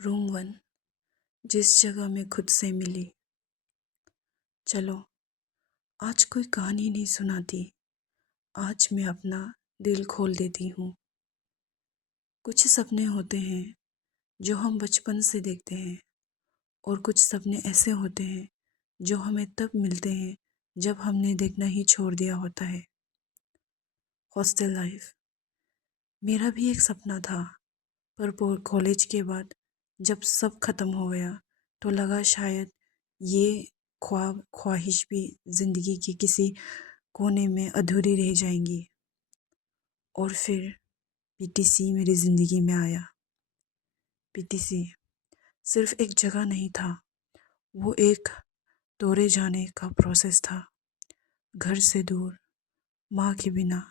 Room 1। जिस जगह मैं खुद से मिली। चलो, आज कोई कहानी नहीं सुनाती। आज मैं अपना दिल खोल देती हूँ। कुछ सपने होते हैं जो हम बचपन से देखते हैं, और कुछ सपने ऐसे होते हैं जो हमें तब मिलते हैं जब हमने देखना ही छोड़ दिया होता है। हॉस्टल लाइफ मेरा भी एक सपना था, पर कॉलेज के बाद जब सब खत्म हो गया तो लगा शायद ये ख्वाहिश भी ज़िंदगी के किसी कोने में अधूरी रह जाएंगी। और फिर पीटीसी मेरी ज़िंदगी में आया। पीटीसी सिर्फ एक जगह नहीं था, वो एक तोड़े जाने का प्रोसेस था। घर से दूर, माँ के बिना,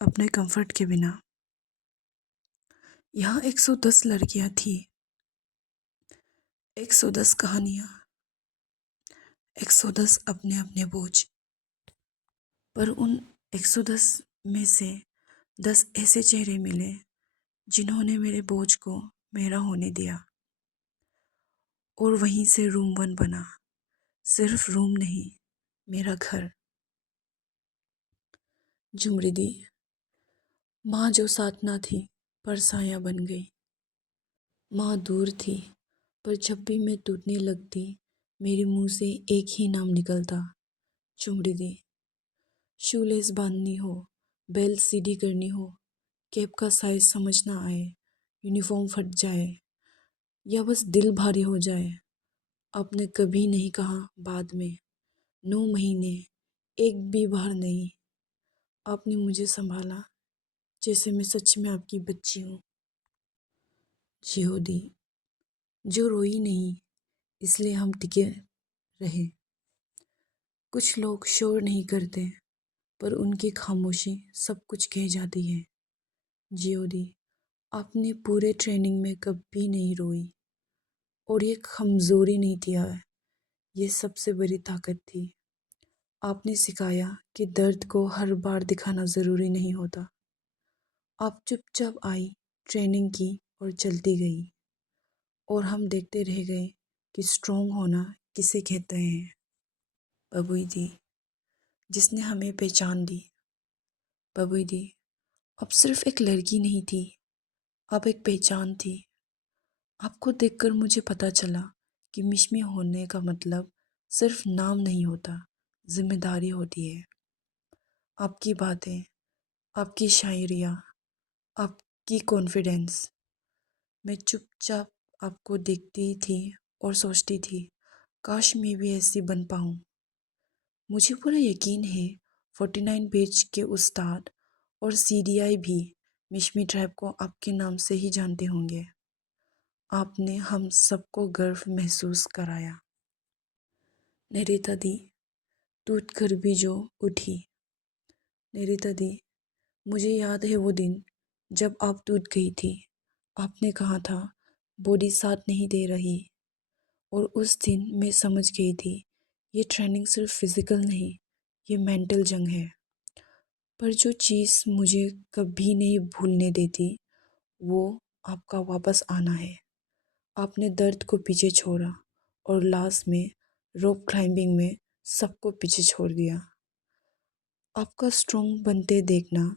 अपने कंफर्ट के बिना। यहाँ 110 लड़कियाँ थी, 110 कहानियाँ, 110 अपने अपने बोझ। पर उन 110 में से 10 ऐसे चेहरे मिले जिन्होंने मेरे बोझ को मेरा होने दिया। और वहीं से रूम 1 बना। सिर्फ रूम नहीं, मेरा घर। झुमरिदी माँ जो साथ ना थी पर साया बन गई। माँ दूर थी, पर जब भी मैं टूटने लगती मेरे मुंह से एक ही नाम निकलता, झुमरिदी। शूलेस बांधनी हो, बेल्ट सीधी करनी हो, कैप का साइज समझ ना आए, यूनिफॉर्म फट जाए या बस दिल भारी हो जाए, आपने कभी नहीं कहा बाद में। 9 महीने एक भी बार नहीं। आपने मुझे संभाला जैसे मैं सच में आपकी बच्ची हूँ। जियोदी जो रोई नहीं, इसलिए हम टिके रहे। कुछ लोग शोर नहीं करते, पर उनकी खामोशी सब कुछ कह जाती है। जियोदी आपने पूरे ट्रेनिंग में कभी नहीं रोई, और ये कमज़ोरी नहीं थी, ये सबसे बड़ी ताकत थी। आपने सिखाया कि दर्द को हर बार दिखाना ज़रूरी नहीं होता। आप चुपचाप आई, ट्रेनिंग की और चलती गई, और हम देखते रह गए कि स्ट्रॉन्ग होना किसे कहते हैं। बबुई दी जिसने हमें पहचान दी। बबुई दी अब सिर्फ एक लड़की नहीं थी, अब एक पहचान थी। आपको देखकर मुझे पता चला कि मिशमी होने का मतलब सिर्फ नाम नहीं होता, जिम्मेदारी होती है। आपकी बातें, आपकी शायरियाँ, आपकी कॉन्फिडेंस। मैं चुपचाप आपको देखती थी और सोचती थी, काश मैं भी ऐसी बन पाऊँ। मुझे पूरा यकीन है 49 पेज के उस्ताद और सीडीआई भी मिशमी ट्राइब को आपके नाम से ही जानते होंगे। आपने हम सबको गर्व महसूस कराया। नैरेता दी टूट कर भी जो उठी। नैरेता दी मुझे याद है वो दिन जब आप टूट गई थी। आपने कहा था बॉडी साथ नहीं दे रही, और उस दिन मैं समझ गई थी ये ट्रेनिंग सिर्फ फिज़िकल नहीं, ये मेंटल जंग है। पर जो चीज़ मुझे कभी नहीं भूलने देती वो आपका वापस आना है। आपने दर्द को पीछे छोड़ा और लास्ट में रोप क्लाइंबिंग में सबको पीछे छोड़ दिया। आपका स्ट्रॉन्ग बनते देखना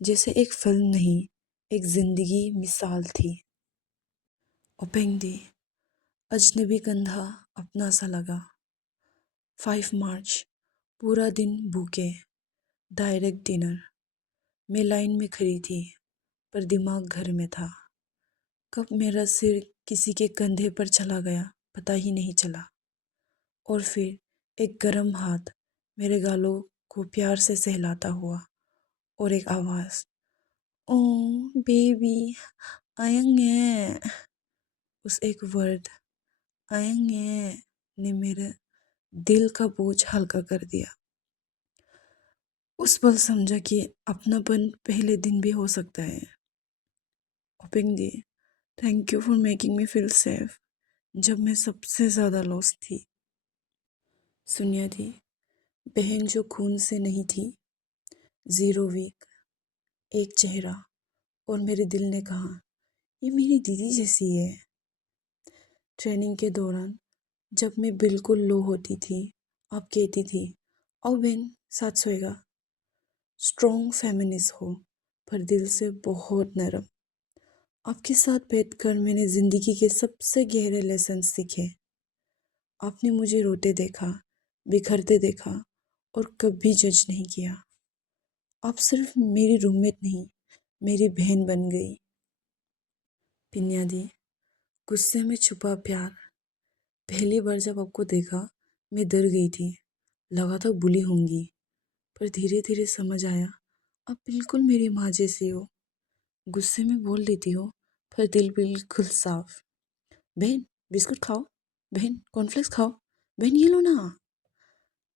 जैसे एक फिल्म नहीं, एक ज़िंदगी मिसाल थी। ओपेंग दी अजनबी कंधा अपना सा लगा। 5 मार्च पूरा दिन भूखे, डायरेक्ट डिनर। मैं लाइन में खड़ी थी, पर दिमाग घर में था। कब मेरा सिर किसी के कंधे पर चला गया पता ही नहीं चला, और फिर एक गर्म हाथ मेरे गालों को प्यार से सहलाता हुआ, और एक आवाज़, ओ बेबी आएंगे। उस एक वर्ड आएंगे ने मेरे दिल का बोझ हल्का कर दिया। उस पल समझा कि अपनापन पहले दिन भी हो सकता है। Whooping the thank you for making me feel safe जब मैं सबसे ज़्यादा लॉस्ट थी। सुनिया थी बहन जो खून से नहीं थी, 0 वीक, एक चेहरा, और मेरे दिल ने कहा ये मेरी दीदी जैसी है। ट्रेनिंग के दौरान जब मैं बिल्कुल लो होती थी, आप कहती थी, आओ बहन साथ सोएगा। स्ट्रॉन्ग फेमिनिस्ट हो, पर दिल से बहुत नरम। आपके साथ बैठकर मैंने ज़िंदगी के सबसे गहरे लेसन सीखे। आपने मुझे रोते देखा, बिखरते देखा और कभी जज नहीं किया। आप सिर्फ मेरी रूममेट नहीं, मेरी बहन बन गई। पिन्या दी, गुस्से में छुपा प्यार। पहली बार जब आपको देखा, मैं डर गई थी, लगा था बुली होंगी, पर धीरे धीरे समझ आया, आप बिल्कुल मेरी माँ जैसी हो। गुस्से में बोल देती हो, पर दिल बिल्कुल साफ। बहन बिस्कुट खाओ, बहन कॉर्नफ्लेक्स खाओ, बहन ये लो ना।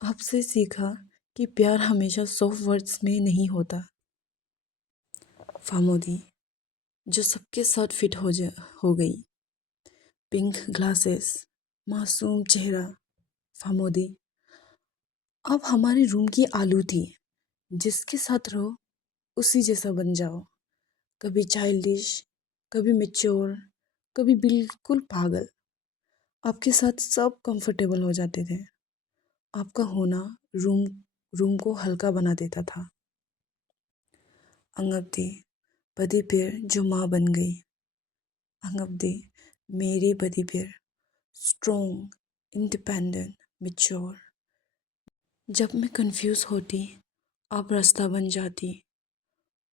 आपसे सीखा कि प्यार हमेशा सॉफ्ट वर्ड्स में नहीं होता। फामोदी, जो सबके साथ फिट हो गई। पिंक ग्लासेस, मासूम चेहरा। फामोदी, अब हमारे रूम की आलू थी, जिसके साथ रहो उसी जैसा बन जाओ। कभी चाइल्डिश, कभी मैच्योर, कभी बिल्कुल पागल। आपके साथ सब कंफर्टेबल हो जाते थे। आपका होना रूम रूम को हल्का बना देता था। अंगब्दी, बदी पेर जो माँ बन गई। अंगब्दी, मेरी बदी पेर, स्ट्रॉन्ग, इंडिपेंडेंट, मैच्योर। जब मैं कंफ्यूज होती, आप रास्ता बन जाती।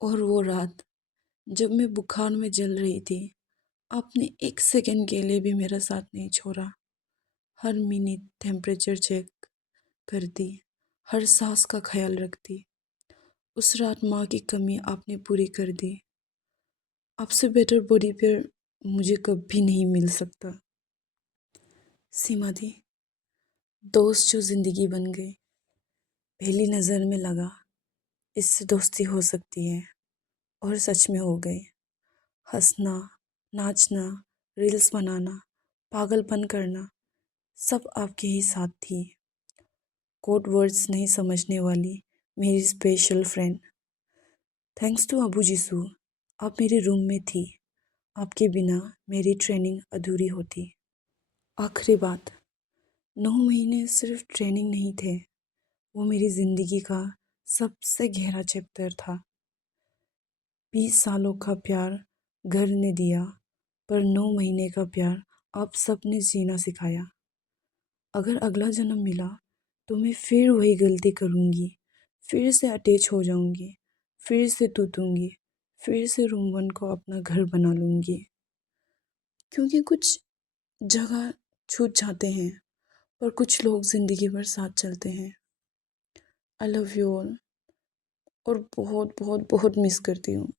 और वो रात जब मैं बुखार में जल रही थी, आपने एक सेकंड के लिए भी मेरा साथ नहीं छोड़ा। हर मिनट टेम्परेचर चेक करती, हर सांस का ख्याल रखती। उस रात माँ की कमी आपने पूरी कर दी। आपसे बेटर बॉडी पेयर मुझे कभी नहीं मिल सकता। सीमा दी, दोस्त जो ज़िंदगी बन गए। पहली नज़र में लगा इससे दोस्ती हो सकती है, और सच में हो गई। हंसना, नाचना, रील्स बनाना, पागलपन करना, सब आपके ही साथ थी। कोड वर्ड्स नहीं समझने वाली मेरी special friend. Thanks to Abu Jisu, आप मेरे रूम में थी। आपके बिना मेरी ट्रेनिंग अधूरी होती। आखिरी बात, 9 महीने सिर्फ ट्रेनिंग नहीं थे, वो मेरी ज़िंदगी का सबसे गहरा चैप्टर था। 20 सालों का प्यार घर ने दिया, पर 9 महीने का प्यार आप सबने जीना सिखाया। अगर अगला जन्म मिला तो मैं फिर वही गलती करूँगी, फिर से अटैच हो जाऊँगी, फिर से टूटूँगी, फिर से रूम 1 को अपना घर बना लूँगी। क्योंकि कुछ जगह छूट जाते हैं, पर कुछ लोग ज़िंदगी भर साथ चलते हैं। आई लव यू ऑल, और बहुत बहुत बहुत मिस करती हूँ।